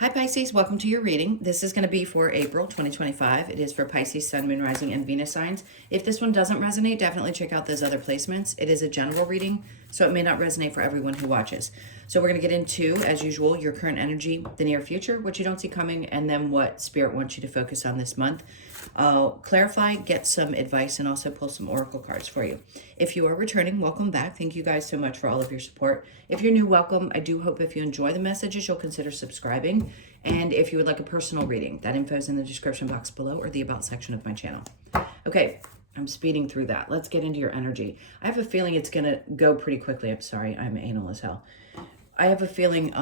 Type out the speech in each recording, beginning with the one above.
Hi Pisces, welcome to your reading. This is going to be for April 2025. It is for Pisces, Sun, Moon, Rising, and Venus signs. If this one doesn't resonate, definitely check out those other placements. It is a general reading, so it may not resonate for everyone who watches. So we're going to get into, as usual, your current energy, the near future, what you don't see coming, and then what Spirit wants you to focus on this month. I'll clarify, get some advice, and also pull some oracle cards for you. If you are returning, welcome back. Thank you guys so much for all of your support. If you're new, welcome. I do hope if you enjoy the messages, you'll consider subscribing. And if you would like a personal reading, that info is in the description box below or the About section of my channel. Okay, I'm speeding through that. Let's get into your energy. I have a feeling it's going to go pretty quickly. I'm sorry, I'm anal as hell. I have a feeling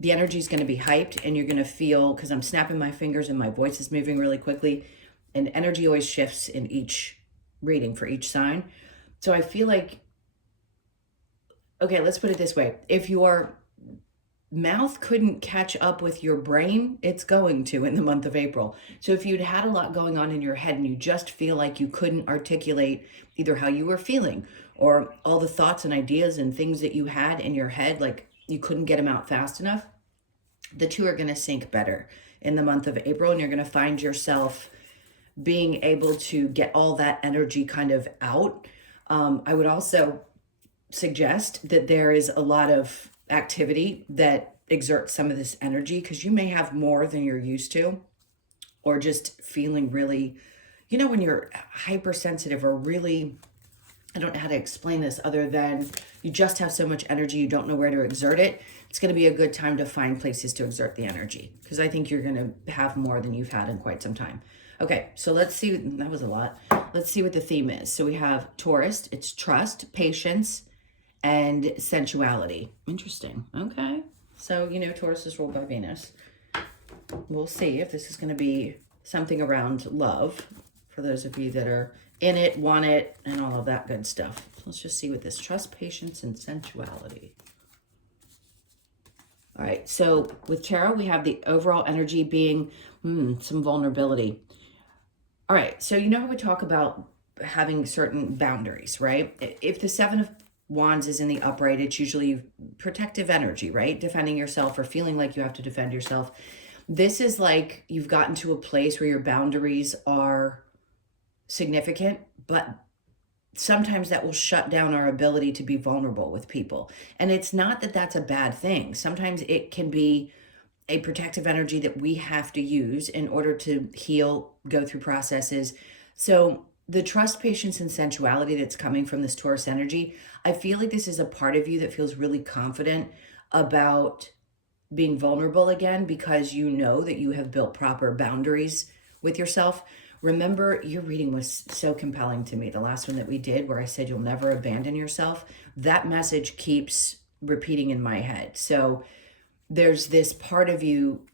the energy is going to be hyped, and you're going to feel, because I'm snapping my fingers and my voice is moving really quickly, and energy always shifts in each reading for each sign. So I feel like, okay, let's put it this way. If your mouth couldn't catch up with your brain, it's going to in the month of April. So if you'd had a lot going on in your head and you just feel like you couldn't articulate either how you were feeling or all the thoughts and ideas and things that you had in your head, like you couldn't get them out fast enough, the two are going to sync better in the month of April, and you're going to find yourself being able to get all that energy kind of out. I would also suggest that there is a lot of activity that exerts some of this energy, because you may have more than you're used to, or just feeling really, when you're hypersensitive or really, I don't know how to explain this other than you just have so much energy, you don't know where to exert it. It's going to be a good time to find places to exert the energy, because I think you're going to have more than you've had in quite some time. Okay, so let's see. That was a lot. Let's see what the theme is. So we have Taurus. It's trust, patience, and sensuality. Interesting. Okay. So, Taurus is ruled by Venus. We'll see if this is going to be something around love for those of you that are in it, want it, and all of that good stuff. So let's just see what this trust, patience, and sensuality. All right. So with tarot, we have the overall energy being some vulnerability. All right. So how we talk about having certain boundaries, right? If the Seven of Wands is in the upright, it's usually protective energy, right? Defending yourself or feeling like you have to defend yourself. This is like you've gotten to a place where your boundaries are significant, but sometimes that will shut down our ability to be vulnerable with people. And it's not that that's a bad thing. Sometimes it can be a protective energy that we have to use in order to heal, go through processes. So the trust, patience, and sensuality that's coming from this Taurus energy, I feel like this is a part of you that feels really confident about being vulnerable again, because you know that you have built proper boundaries with yourself. Remember, your reading was so compelling to me. The last one that we did, where I said you'll never abandon yourself, that message keeps repeating in my head. So there's this part of you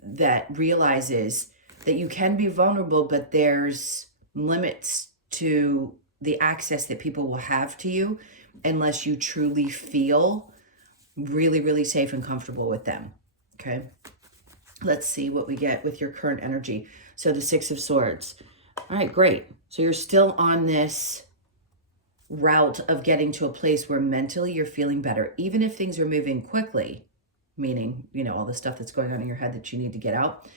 that realizes that you can be vulnerable, but there's limits to the access that people will have to you unless you truly feel really, really safe and comfortable with them. Okay. Let's see what we get with your current energy. So the Six of Swords. All right, great. So you're still on this route of getting to a place where mentally you're feeling better, even if things are moving quickly, meaning, all the stuff that's going on in your head that you need to get out.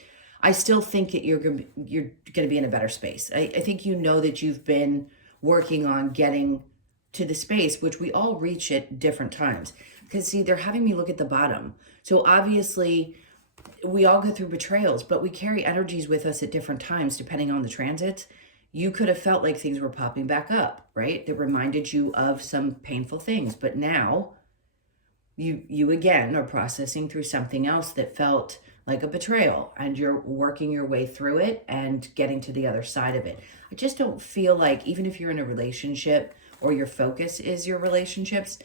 I still think that you're going to be in a better space. I think that you've been working on getting to the space, which we all reach at different times. Because see, they're having me look at the bottom. So obviously we all go through betrayals, but we carry energies with us at different times, depending on the transits. You could have felt like things were popping back up, right? That reminded you of some painful things. But now you again are processing through something else that felt like a betrayal, and you're working your way through it and getting to the other side of it. I just don't feel like, even if you're in a relationship or your focus is your relationships,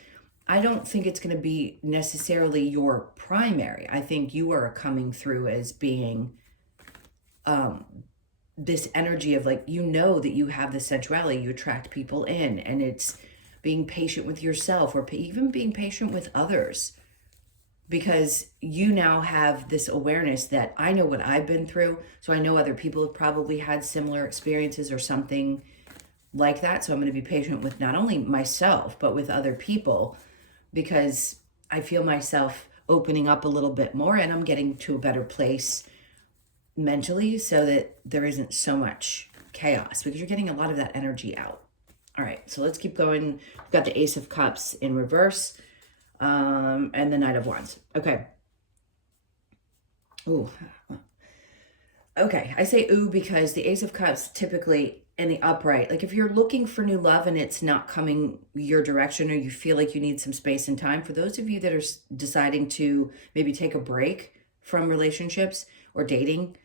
I don't think it's going to be necessarily your primary. I think you are coming through as being this energy of like, that you have the sensuality, you attract people in, and it's being patient with yourself, or even being patient with others, because you now have this awareness that I know what I've been through. So I know other people have probably had similar experiences or something like that. So I'm going to be patient with not only myself, but with other people, because I feel myself opening up a little bit more, and I'm getting to a better place mentally so that there isn't so much chaos, because you're getting a lot of that energy out. All right, so let's keep going. We've got the Ace of Cups in reverse, and the Knight of Wands. Okay. Ooh. Okay, I say ooh because the Ace of Cups typically in the upright, like if you're looking for new love and it's not coming your direction, or you feel like you need some space and time, for those of you that are deciding to maybe take a break from relationships or dating,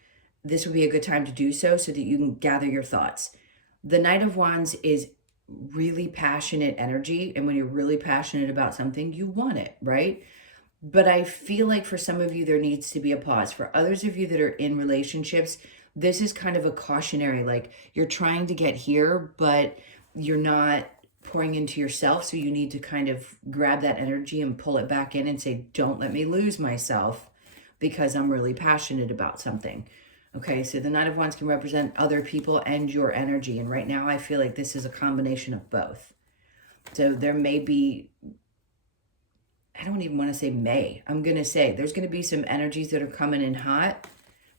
this would be a good time to do so that you can gather your thoughts. The Knight of Wands is really passionate energy, and when you're really passionate about something, you want it, right? But I feel like for some of you, there needs to be a pause. For others of you that are in relationships, this is kind of a cautionary, like you're trying to get here, but you're not pouring into yourself. So you need to kind of grab that energy and pull it back in and say, don't let me lose myself because I'm really passionate about something. Okay, so the Knight of Wands can represent other people and your energy. And right now I feel like this is a combination of both. So there may be, I don't even want to say may. I'm going to say there's going to be some energies that are coming in hot,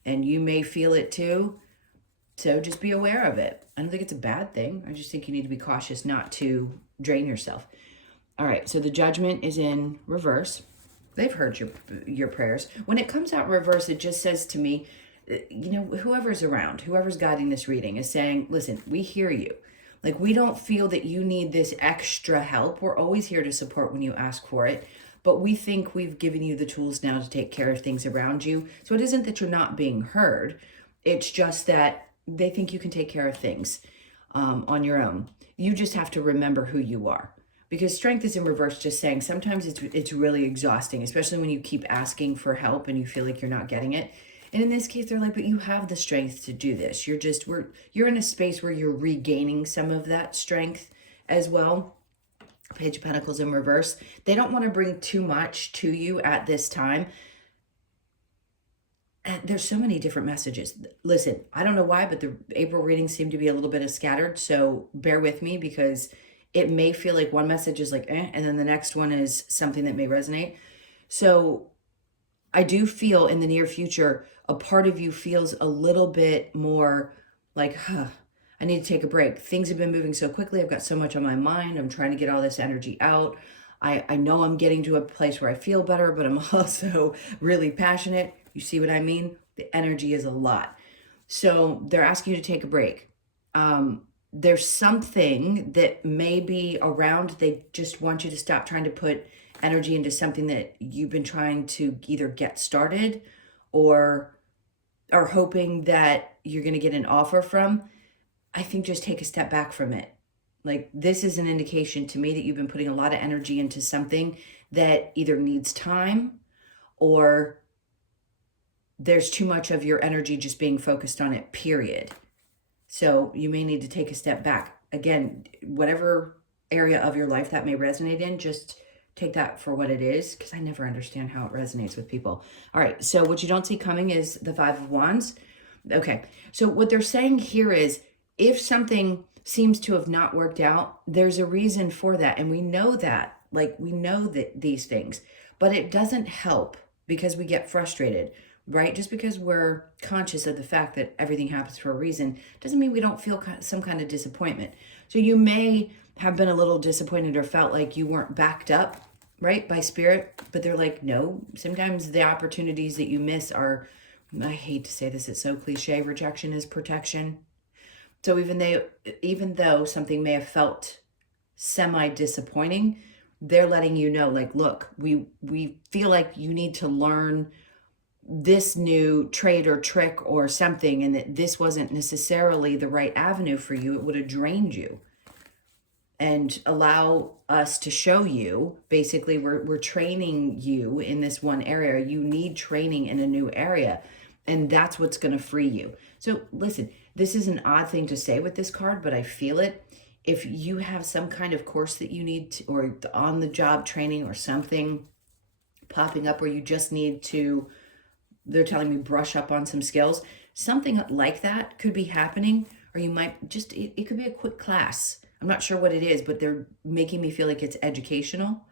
and you may feel it too. So just be aware of it. I don't think it's a bad thing. I just think you need to be cautious not to drain yourself. All right, so the Judgment is in reverse. They've heard your prayers. When it comes out in reverse, it just says to me, you know, whoever's around, whoever's guiding this reading is saying, listen, we hear you. Like, we don't feel that you need this extra help. We're always here to support when you ask for it. But we think we've given you the tools now to take care of things around you. So it isn't that you're not being heard. It's just that they think you can take care of things on your own. You just have to remember who you are. Because Strength is in reverse, just saying sometimes it's really exhausting, especially when you keep asking for help and you feel like you're not getting it. And in this case, they're like, but you have the strength to do this. You're in a space where you're regaining some of that strength as well. Page of Pentacles in reverse. They don't want to bring too much to you at this time. And there's so many different messages. Listen, I don't know why, but the April readings seem to be a little bit scattered. So bear with me, because it may feel like one message is like, and then the next one is something that may resonate. So I do feel in the near future, a part of you feels a little bit more like, I need to take a break. Things have been moving so quickly. I've got so much on my mind. I'm trying to get all this energy out. I know I'm getting to a place where I feel better, but I'm also really passionate. You see what I mean? The energy is a lot. So they're asking you to take a break. There's something that may be around. They just want you to stop trying to put energy into something that you've been trying to either get started or are hoping that you're going to get an offer from. I think just take a step back from it. Like, this is an indication to me that you've been putting a lot of energy into something that either needs time, or there's too much of your energy just being focused on it, period. So you may need to take a step back. Again, whatever area of your life that may resonate in, just take that for what it is, because I never understand how it resonates with people. All right, so what you don't see coming is the Five of Wands. Okay, so what they're saying here is, if something seems to have not worked out, there's a reason for that. And we know that, like, we know that these things, but it doesn't help because we get frustrated, right? Just because we're conscious of the fact that everything happens for a reason doesn't mean we don't feel some kind of disappointment. So you may have been a little disappointed or felt like you weren't backed up, right, by spirit, but they're like, no, sometimes the opportunities that you miss are, I hate to say this, it's so cliche, rejection is protection. So even though something may have felt semi-disappointing, they're letting you know, like, look, we feel like you need to learn this new trade or trick or something, and that this wasn't necessarily the right avenue for you. It would have drained you. And allow us to show you, basically, we're training you in this one area. You need training in a new area, and that's what's going to free you. So listen, this is an odd thing to say with this card, but I feel it. If you have some kind of course that you need to, or on-the-job training or something popping up where you just need to, they're telling me, brush up on some skills, something like that could be happening. Or you might just, it could be a quick class. I'm not sure what it is, but they're making me feel like it's educational.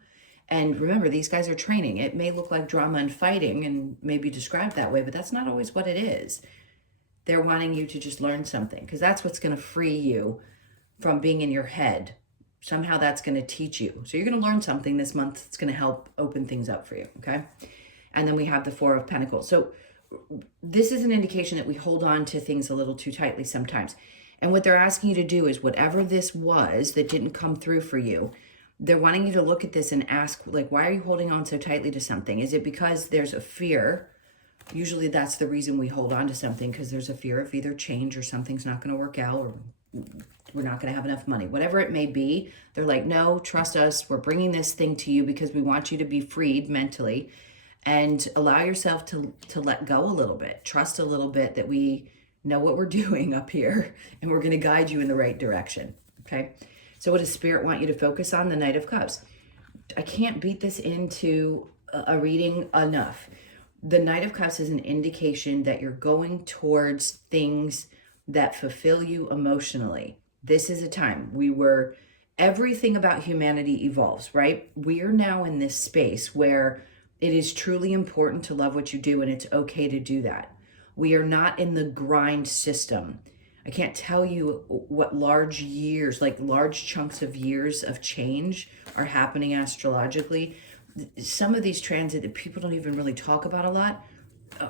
And remember, these guys are training. It may look like drama and fighting and maybe described that way, but that's not always what it is. They're wanting you to just learn something, because that's what's going to free you from being in your head. Somehow that's going to teach you. So you're going to learn something this month. It's going to help open things up for you, okay? And then we have the Four of Pentacles. So this is an indication that we hold on to things a little too tightly sometimes. And what they're asking you to do is whatever this was that didn't come through for you, they're wanting you to look at this and ask, like, why are you holding on so tightly to something? Is it because there's a fear? Usually that's the reason we hold on to something, because there's a fear of either change or something's not going to work out, or we're not going to have enough money. Whatever it may be, they're like, no, trust us. We're bringing this thing to you because we want you to be freed mentally and allow yourself to let go a little bit. Trust a little bit that we know what we're doing up here and we're going to guide you in the right direction, okay? So what does Spirit want you to focus on? The Knight of Cups. I can't beat this into a reading enough. The Knight of Cups is an indication that you're going towards things that fulfill you emotionally. This is a time everything about humanity evolves, right? We are now in this space where it is truly important to love what you do, and it's okay to do that. We are not in the grind system. I can't tell you what large chunks of years of change are happening astrologically. Some of these transits that people don't even really talk about a lot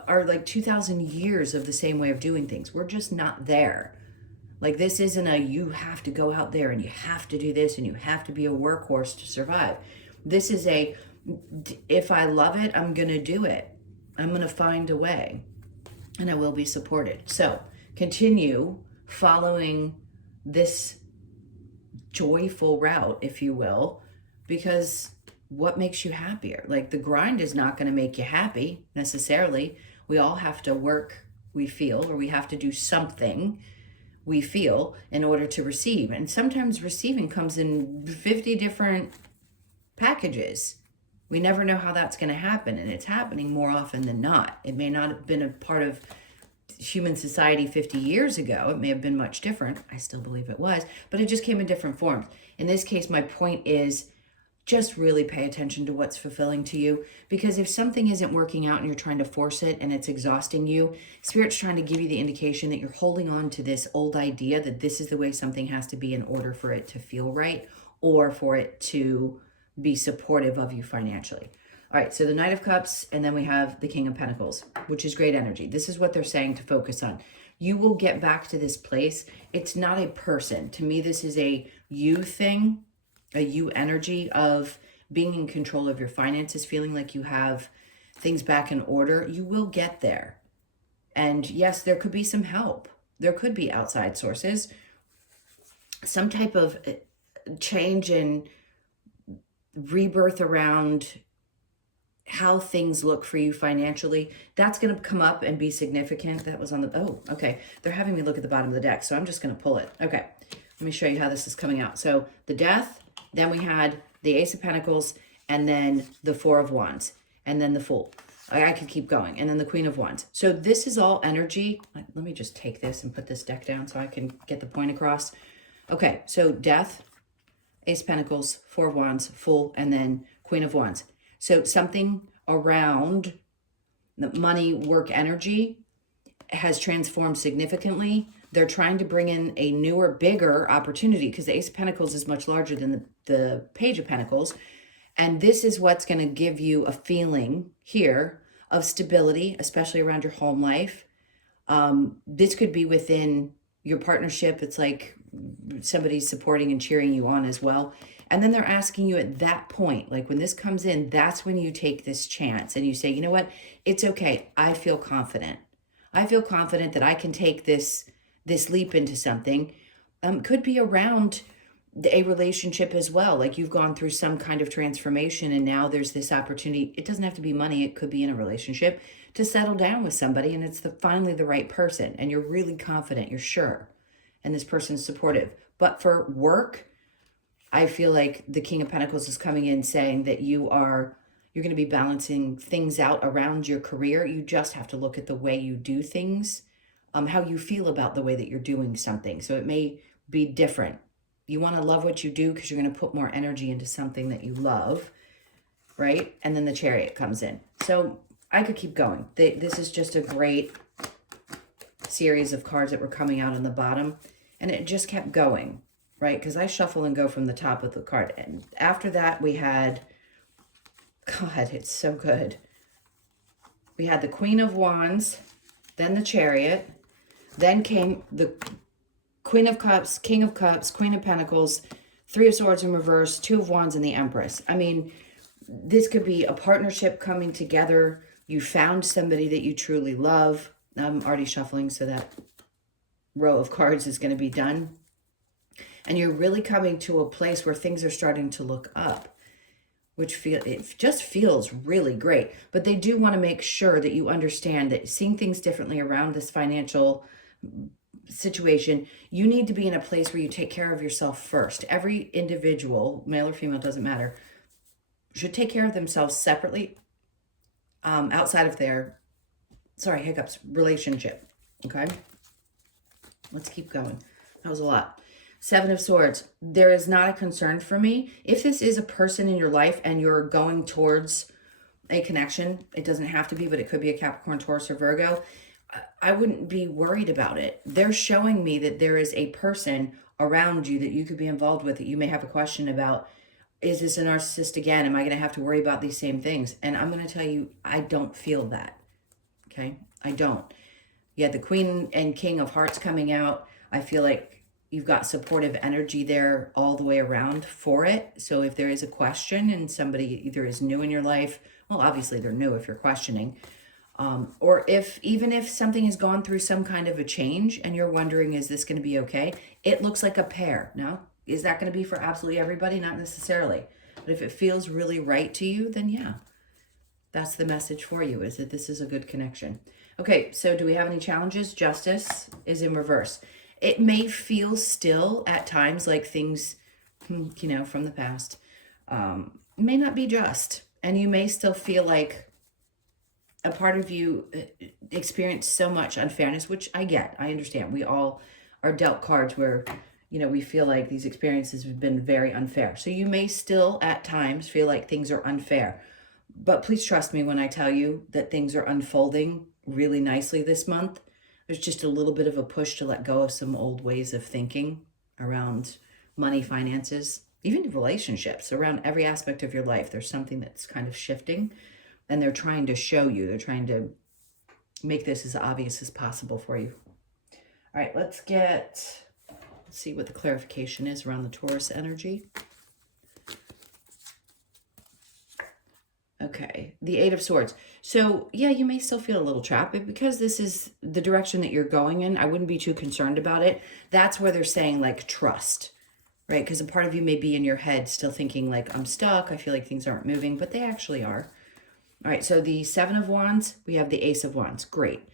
are like 2,000 years of the same way of doing things. We're just not there. Like, this isn't you have to go out there and you have to do this and you have to be a workhorse to survive. This is if I love it, I'm going to do it. I'm going to find a way and I will be supported. So continue following this joyful route, if you will, because what makes you happier? Like, the grind is not going to make you happy necessarily. We all have to work, we feel, or we have to do something we feel in order to receive. And sometimes receiving comes in 50 different packages. We never know how that's going to happen, and it's happening more often than not. It may not have been a part of human society 50 years ago. It may have been much different. I still believe it was, but it just came in different forms. In this case, my point is just really pay attention to what's fulfilling to you, because if something isn't working out and you're trying to force it and it's exhausting you, Spirit's trying to give you the indication that you're holding on to this old idea that this is the way something has to be in order for it to feel right or for it to be supportive of you financially. All right, so the Knight of Cups, and then we have the King of Pentacles, which is great energy. This is what they're saying to focus on. You will get back to this place. It's not a person. To me, this is a you thing, a you energy of being in control of your finances, feeling like you have things back in order. You will get there. And yes, there could be some help. There could be outside sources, some type of change and rebirth around how things look for you financially. That's going to come up and be significant. That was on the, oh, okay. They're having me look at the bottom of the deck, so I'm just going to pull it. Okay, let me show you how this is coming out. So the Death, then we had the Ace of Pentacles, and then the Four of Wands, and then the Fool. I could keep going. And then the Queen of Wands. So this is all energy. Let me just take this and put this deck down so I can get the point across. Okay, so Death, Ace of Pentacles, Four of Wands, Fool, and then Queen of Wands. So something around the money, work, energy has transformed significantly. They're trying to bring in a newer, bigger opportunity, because the Ace of Pentacles is much larger than the Page of Pentacles. And this is what's going to give you a feeling here of stability, especially around your home life. This could be within your partnership. It's like somebody's supporting and cheering you on as well. And then they're asking you at that point, like when this comes in, that's when you take this chance and you say, you know what? It's okay. I feel confident. I feel confident that I can take this leap into something. Could be around a relationship as well. Like you've gone through some kind of transformation and now there's this opportunity. It doesn't have to be money. It could be in a relationship to settle down with somebody, and it's finally the right person. And you're really confident. You're sure. And this person's supportive. But for work, I feel like the King of Pentacles is coming in saying that you're going to be balancing things out around your career. You just have to look at the way you do things, how you feel about the way that you're doing something. So it may be different. You want to love what you do because you're going to put more energy into something that you love. right? And then the Chariot comes in. So I could keep going. This is just a great series of cards that were coming out on the bottom, and it just kept going, right? Because I shuffle and go from the top of the card. And after that, we had, God, it's so good. We had the Queen of Wands, then the Chariot, then came the Queen of Cups, King of Cups, Queen of Pentacles, Three of Swords in reverse, Two of Wands, and the Empress. I mean, this could be a partnership coming together. You found somebody that you truly love. I'm already shuffling, so that row of cards is going to be done. And you're really coming to a place where things are starting to look up, which it just feels really great. But they do want to make sure that you understand that seeing things differently around this financial situation, you need to be in a place where you take care of yourself first. Every individual, male or female, doesn't matter, should take care of themselves separately, outside of their, relationship. Okay, let's keep going. That was a lot. Seven of Swords. There is not a concern for me. If this is a person in your life and you're going towards a connection, it doesn't have to be, but it could be a Capricorn, Taurus, or Virgo, I wouldn't be worried about it. They're showing me that there is a person around you that you could be involved with that you may have a question about. Is this a narcissist again? Am I going to have to worry about these same things? And I'm going to tell you, I don't feel that. Okay? I don't. You had the Queen and King of Hearts coming out. I feel like you've got supportive energy there all the way around for it. So if there is a question and somebody either is new in your life, well, obviously they're new if you're questioning, or even if something has gone through some kind of a change and you're wondering, is this going to be okay? It looks like a pair. Now, is that going to be for absolutely everybody? Not necessarily. But if it feels really right to you, then yeah, that's the message for you, is that this is a good connection. Okay, so do we have any challenges? Justice is in reverse. It may feel still at times like things, from the past, may not be just. And you may still feel like a part of you experienced so much unfairness, which I get. I understand. We all are dealt cards where, we feel like these experiences have been very unfair. So you may still at times feel like things are unfair. But please trust me when I tell you that things are unfolding really nicely this month. There's just a little bit of a push to let go of some old ways of thinking around money, finances, even relationships, around every aspect of your life. There's something that's kind of shifting, and they're trying to show you. They're trying to make this as obvious as possible for you. All right, let's see what the clarification is around the Taurus energy. Okay, the Eight of Swords. So, yeah, you may still feel a little trapped, but because this is the direction that you're going in, I wouldn't be too concerned about it. That's where they're saying, like, trust, right? Because a part of you may be in your head still thinking, like, I'm stuck, I feel like things aren't moving, but they actually are. All right, so the Seven of Wands, we have the Ace of Wands. Great.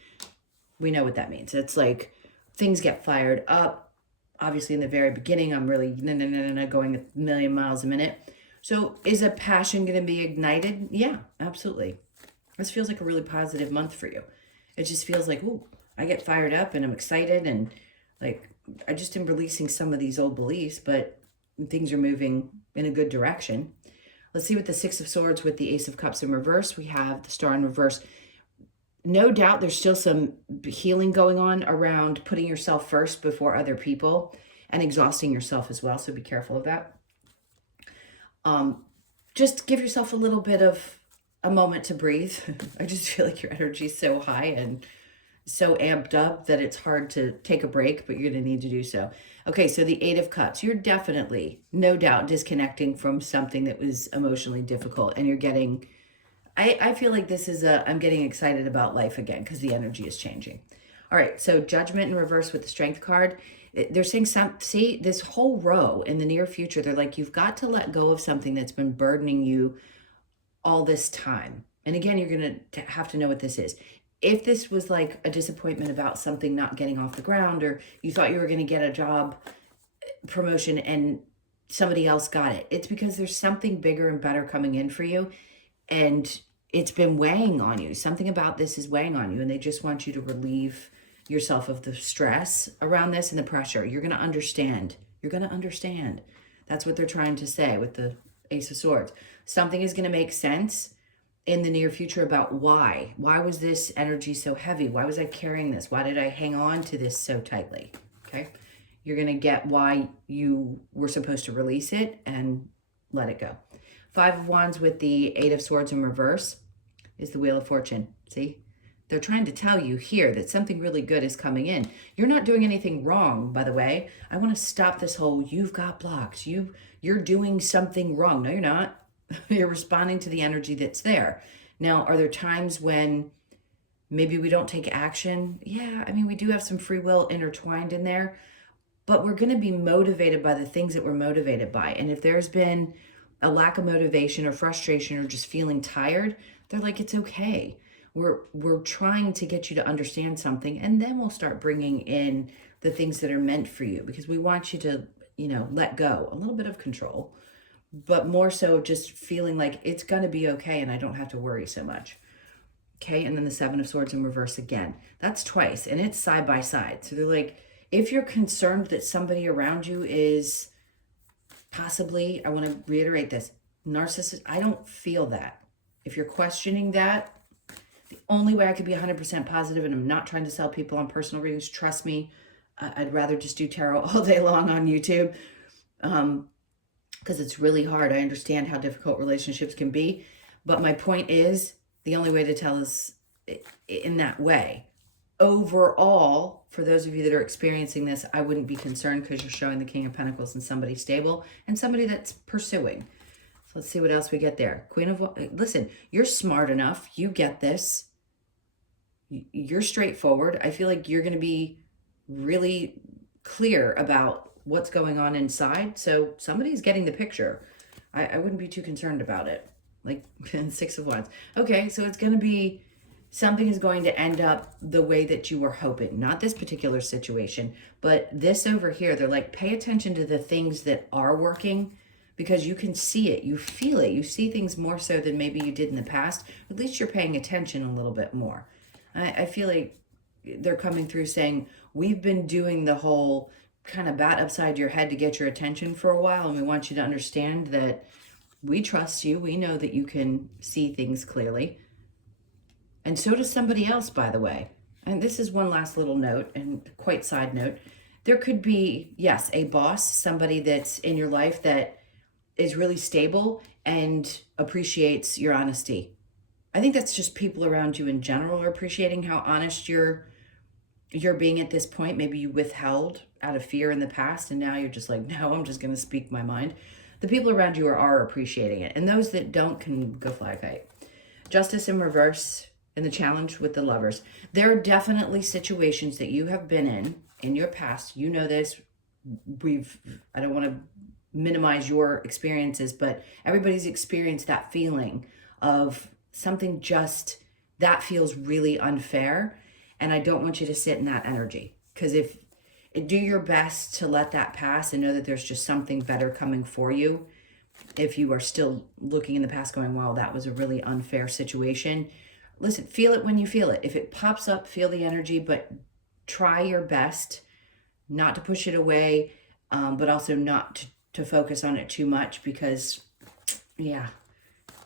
We know what that means. It's like things get fired up. Obviously, in the very beginning, I'm really going a million miles a minute. So is a passion going to be ignited? Yeah, absolutely. This feels like a really positive month for you. It just feels like, ooh, I get fired up and I'm excited, and like I just am releasing some of these old beliefs, but things are moving in a good direction. Let's see what the Six of Swords with the Ace of Cups in reverse. We have the Star in reverse. No doubt there's still some healing going on around putting yourself first before other people and exhausting yourself as well. So be careful of that. Just give yourself a little bit of a moment to breathe. I just feel like your energy is so high and so amped up that it's hard to take a break, but you're going to need to do so. Okay, so the Eight of Cups. You're definitely, no doubt, disconnecting from something that was emotionally difficult, and you're getting, I feel like this is I'm getting excited about life again because the energy is changing. All right, so Judgment in reverse with the Strength card. They're saying, see, this whole row in the near future, they're like, you've got to let go of something that's been burdening you all this time. And again, you're going to have to know what this is. If this was like a disappointment about something not getting off the ground, or you thought you were going to get a job promotion and somebody else got it, it's because there's something bigger and better coming in for you. And it's been weighing on you. Something about this is weighing on you, and they just want you to relieve yourself of the stress around this and the pressure. You're going to understand. You're going to understand. That's what they're trying to say with the Ace of Swords. Something is going to make sense in the near future about why. Why was this energy so heavy? Why was I carrying this? Why did I hang on to this so tightly? Okay. You're going to get why you were supposed to release it and let it go. Five of Wands with the Eight of Swords in reverse is the Wheel of Fortune. See? They're trying to tell you here that something really good is coming in. You're not doing anything wrong, by the way. I want to stop this whole, you've got blocks. You're doing something wrong. No, you're not. You're responding to the energy that's there. Now, are there times when maybe we don't take action? Yeah, I mean, we do have some free will intertwined in there, but we're going to be motivated by the things that we're motivated by. And if there's been a lack of motivation or frustration or just feeling tired, they're like, it's okay. We're trying to get you to understand something, and then we'll start bringing in the things that are meant for you, because we want you to, let go a little bit of control, but more so just feeling like it's going to be okay and I don't have to worry so much. Okay. And then the Seven of Swords in reverse again. That's twice, and it's side by side. So they're like, if you're concerned that somebody around you is possibly, I want to reiterate this, narcissist, I don't feel that. If you're questioning that, the only way I could be 100% positive, and I'm not trying to sell people on personal readings, trust me, I'd rather just do tarot all day long on YouTube, because it's really hard. I understand how difficult relationships can be, but my point is, the only way to tell is in that way. Overall, for those of you that are experiencing this, I wouldn't be concerned, because you're showing the King of Pentacles and somebody stable and somebody that's pursuing. So let's see what else we get there. Queen of, listen, you're smart enough. You get this. You're straightforward. I feel like you're going to be really clear about what's going on inside. So somebody's getting the picture. I wouldn't be too concerned about it. Like Six of Wands. Okay, so it's going to be, something is going to end up the way that you were hoping. Not this particular situation, but this over here. They're like, pay attention to the things that are working, because you can see it, you feel it, you see things more so than maybe you did in the past. At least you're paying attention a little bit more. I feel like they're coming through saying, we've been doing the whole kind of bat upside your head to get your attention for a while, and we want you to understand that we trust you. We know that you can see things clearly. And so does somebody else, by the way. And this is one last little note, and quite side note. There could be, yes, a boss, somebody that's in your life that is really stable and appreciates your honesty. I think that's just people around you in general are appreciating how honest you're being at this point. Maybe you withheld out of fear in the past, and now you're just like, no, I'm just going to speak my mind. The people around you are appreciating it, and those that don't can go fly a kite. Justice in reverse and the challenge with the Lovers. There are definitely situations that you have been in your past. You know this. I don't want to minimize your experiences, but everybody's experienced that feeling of something just that feels really unfair. And I don't want you to sit in that energy, because do your best to let that pass and know that there's just something better coming for you. If you are still looking in the past going, wow, that was a really unfair situation. Listen, feel it when you feel it. If it pops up, feel the energy, but try your best not to push it away, but also not to focus on it too much, because, yeah,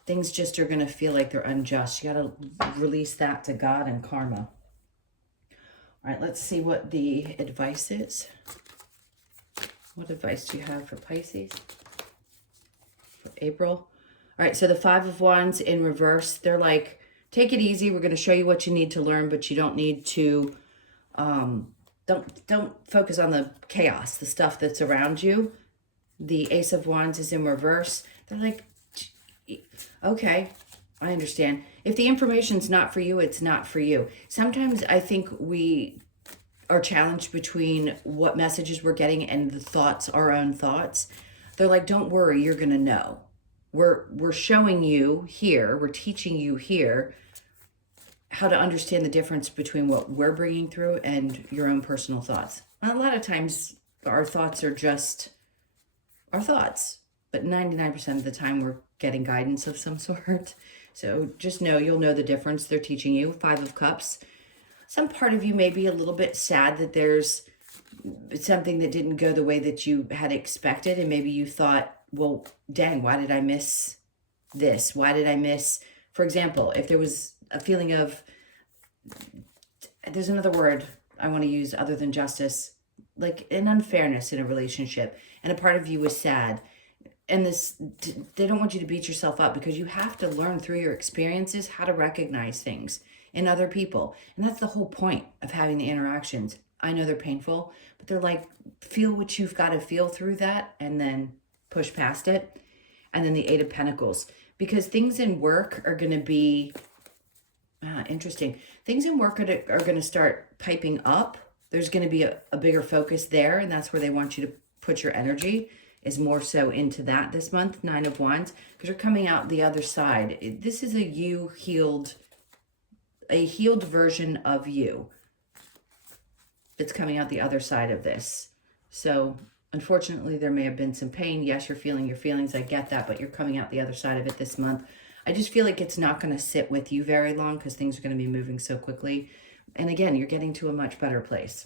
things just are going to feel like they're unjust. You got to release that to God and karma. All right, let's see what the advice is. What advice do you have for Pisces? For April? All right, so the Five of Wands in reverse, they're like, take it easy. We're going to show you what you need to learn, but you don't need to, don't focus on the chaos, the stuff that's around you. The Ace of Wands is in reverse. They're like, okay, I understand. If the information's not for you, it's not for you. Sometimes I think we are challenged between what messages we're getting and the thoughts, our own thoughts. They're like, don't worry, you're going to know. We're showing you here, we're teaching you here how to understand the difference between what we're bringing through and your own personal thoughts. And a lot of times our thoughts are just our thoughts, but 99% of the time we're getting guidance of some sort. So just know, you'll know the difference. They're teaching you. Five of Cups. Some part of you may be a little bit sad that there's something that didn't go the way that you had expected. And maybe you thought, well, dang, why did I miss this? Why did I miss, for example, if there was a feeling of, there's another word I want to use other than justice, like an unfairness in a relationship, and a part of you was sad. And this, they don't want you to beat yourself up, because you have to learn through your experiences how to recognize things in other people. And that's the whole point of having the interactions. I know they're painful, but they're like, feel what you've got to feel through that and then push past it. And then the Eight of Pentacles, because things in work are going to be interesting. Things in work are going to start piping up. There's going to be a bigger focus there, and that's where they want you to put your energy, is more so into that this month. Nine of Wands, because you're coming out the other side. This is a healed version of you that's coming out the other side of this. So unfortunately, there may have been some pain. Yes, you're feeling your feelings. I get that, but you're coming out the other side of it this month. I just feel like it's not going to sit with you very long, because things are going to be moving so quickly. And again, you're getting to a much better place.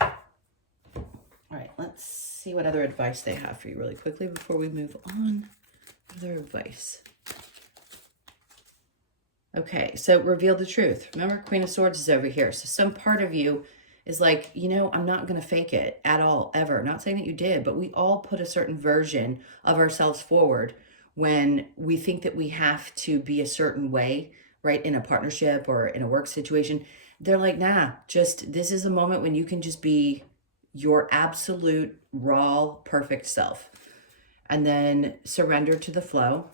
All right, let's see what other advice they have for you really quickly before we move on. Other advice. Okay, so reveal the truth. Remember, Queen of Swords is over here. So some part of you is like, you know, I'm not going to fake it at all, ever. Not saying that you did, but we all put a certain version of ourselves forward when we think that we have to be a certain way, right? In a partnership or in a work situation. They're like, nah, just, this is a moment when you can just be your absolute raw, perfect self. And then surrender to the flow.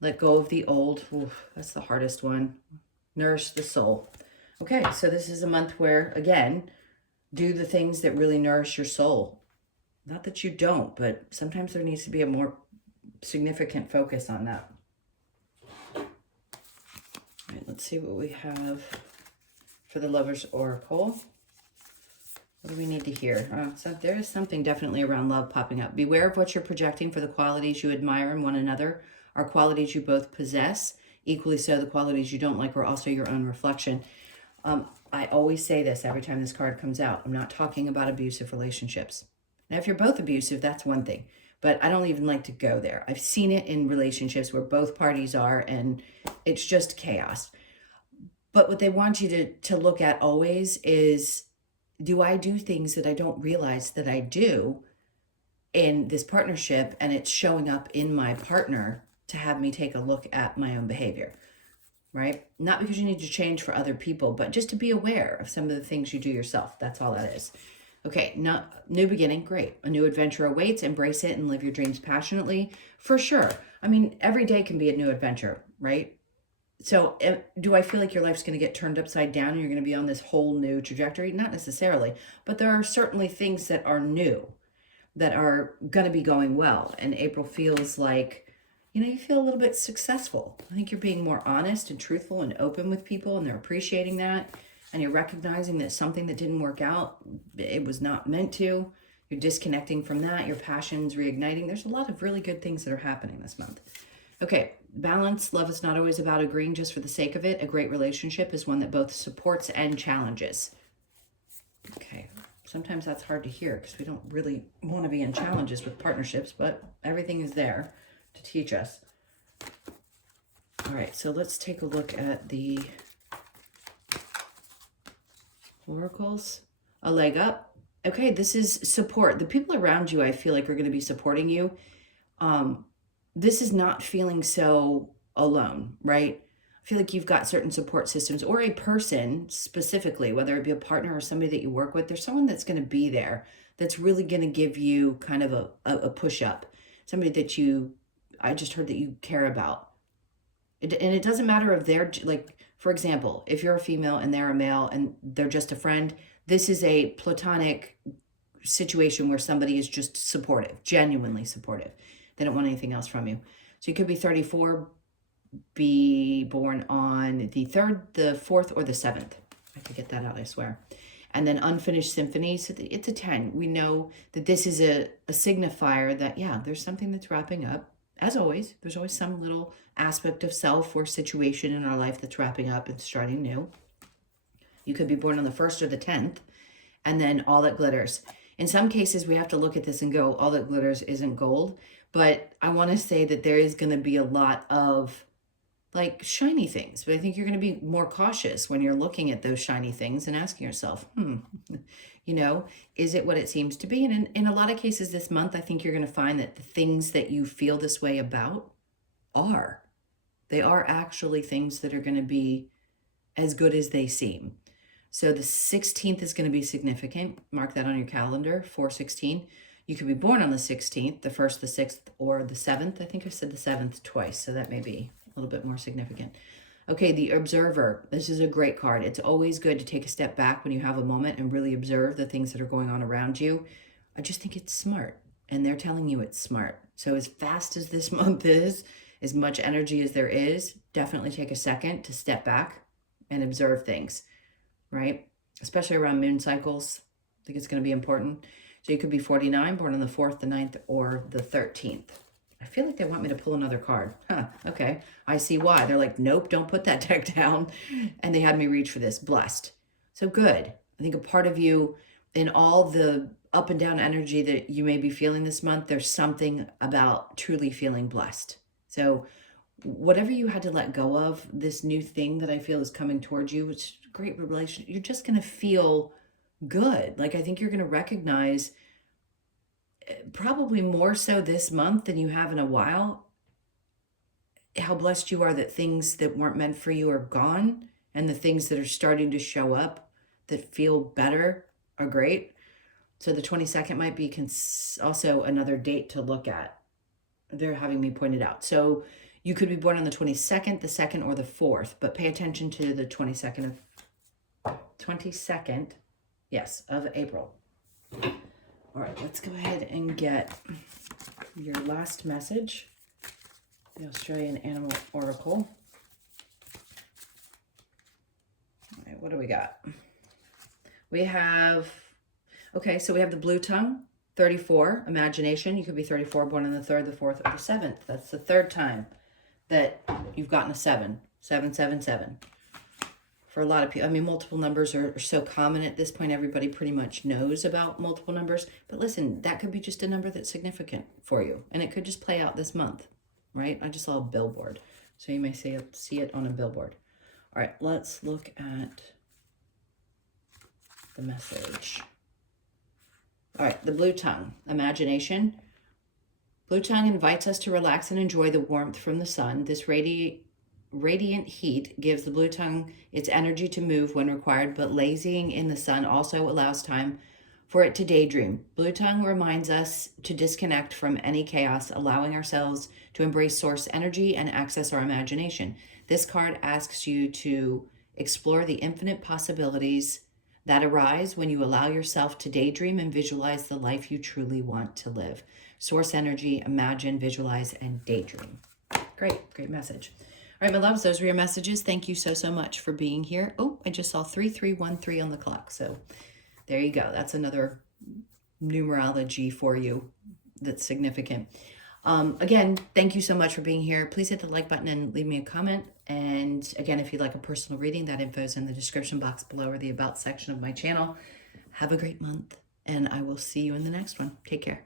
Let go of the old. Ooh, that's the hardest one. Nourish the soul. Okay, so this is a month where, again, do the things that really nourish your soul. Not that you don't, but sometimes there needs to be a more significant focus on that. All right, let's see what we have for the Lover's Oracle. What do we need to hear? So there is something definitely around love popping up. Beware of what you're projecting, for the qualities you admire in one another are qualities you both possess. Equally so, the qualities you don't like are also your own reflection. I always say this every time this card comes out. I'm not talking about abusive relationships. Now, if you're both abusive, that's one thing. But I don't even like to go there. I've seen it in relationships where both parties are, and it's just chaos. But what they want you to look at always is, do I do things that I don't realize that I do in this partnership, and it's showing up in my partner to have me take a look at my own behavior, right? Not because you need to change for other people, but just to be aware of some of the things you do yourself. That's all that is. Okay, new beginning, great. A new adventure awaits. Embrace it and live your dreams passionately, for sure. I mean, every day can be a new adventure, right? So do I feel like your life's going to get turned upside down and you're going to be on this whole new trajectory? Not necessarily, but there are certainly things that are new that are going to be going well. And April feels like, you know, you feel a little bit successful. I think you're being more honest and truthful and open with people, and they're appreciating that. And you're recognizing that something that didn't work out, it was not meant to. You're disconnecting from that. Your passion's reigniting. There's a lot of really good things that are happening this month. Okay, balance. Love is not always about agreeing just for the sake of it. A great relationship is one that both supports and challenges. Okay, sometimes that's hard to hear because we don't really want to be in challenges with partnerships, but everything is there to teach us. All right, so let's take a look at the oracles. A leg up. Okay, this is support. The people around you, I feel like, are going to be supporting you. This is not feeling so alone, right? I feel like you've got certain support systems, or a person specifically, whether it be a partner or somebody that you work with. There's someone that's going to be there that's really going to give you kind of a push up. Somebody that I just heard that you care about. And it doesn't matter if they're, like, for example, if you're a female and they're a male and they're just a friend, this is a platonic situation where somebody is just supportive, genuinely supportive. They don't want anything else from you. So you could be 34, be born on the 3rd, the 4th, or the 7th. I could get that out, I swear. And then unfinished symphony, so it's a 10. We know that this is a signifier that, yeah, there's something that's wrapping up. As always, there's always some little aspect of self or situation in our life that's wrapping up and starting new. You could be born on the 1st or the 10th, and then all that glitters. In some cases, we have to look at this and go, all that glitters isn't gold. But I want to say that there is going to be a lot of like shiny things, but I think you're going to be more cautious when you're looking at those shiny things and asking yourself, you know, is it what it seems to be? And in a lot of cases this month, I think you're going to find that the things that you feel this way about they are actually things that are going to be as good as they seem. So the 16th is going to be significant. Mark that on your calendar, 4/16. You could be born on the 16th, the 1st, the 6th, or the 7th. I think I said the 7th twice, so that may be a little bit more significant. Okay, the Observer. This is a great card. It's always good to take a step back when you have a moment and really observe the things that are going on around you. I just think it's smart, and they're telling you it's smart. So as fast as this month is, as much energy as there is, definitely take a second to step back and observe things, right? Especially around moon cycles. I think it's going to be important. So you could be 49, born on the 4th, the 9th, or the 13th. I feel like they want me to pull another card. Okay. I see why. They're like, nope, don't put that deck down. And they had me reach for this. Blessed. So good. I think a part of you, in all the up and down energy that you may be feeling this month, there's something about truly feeling blessed. So whatever you had to let go of, this new thing that I feel is coming towards you, which is a great relationship, you're just going to feel good. Like, I think you're going to recognize, probably more so this month than you have in a while, how blessed you are that things that weren't meant for you are gone, and the things that are starting to show up that feel better are great. So the 22nd might be also another date to look at. They're having me point it out. So you could be born on the 22nd, the 2nd, or the 4th, but pay attention to the 22nd, yes, of April. All right, let's go ahead and get your last message, the Australian Animal Oracle. All right, what do we got? We have, okay, so we have the blue tongue, 34, imagination. You could be 34, born on the 3rd, the 4th, or the 7th. That's the 3rd time that you've gotten a 7, 777. For a lot of people, I mean, multiple numbers are so common at this point. Everybody pretty much knows about multiple numbers. But listen, that could be just a number that's significant for you. And it could just play out this month, right? I just saw a billboard. So you may see it on a billboard. All right, let's look at the message. All right, the blue tongue, imagination. Blue tongue invites us to relax and enjoy the warmth from the sun. This radiant heat gives the blue tongue its energy to move when required, but lazying in the sun also allows time for it to daydream. Blue tongue reminds us to disconnect from any chaos, allowing ourselves to embrace source energy and access our imagination. This card asks you to explore the infinite possibilities that arise when you allow yourself to daydream and visualize the life you truly want to live. Source energy, imagine, visualize, and daydream. Great message. All right, my loves, those were your messages. Thank you so much for being here. Oh, I just saw 3313 on the clock. So there you go. That's another numerology for you that's significant. Again, thank you so much for being here. Please hit the like button and leave me a comment. And again, if you'd like a personal reading, that info is in the description box below or the about section of my channel. Have a great month, and I will see you in the next one. Take care.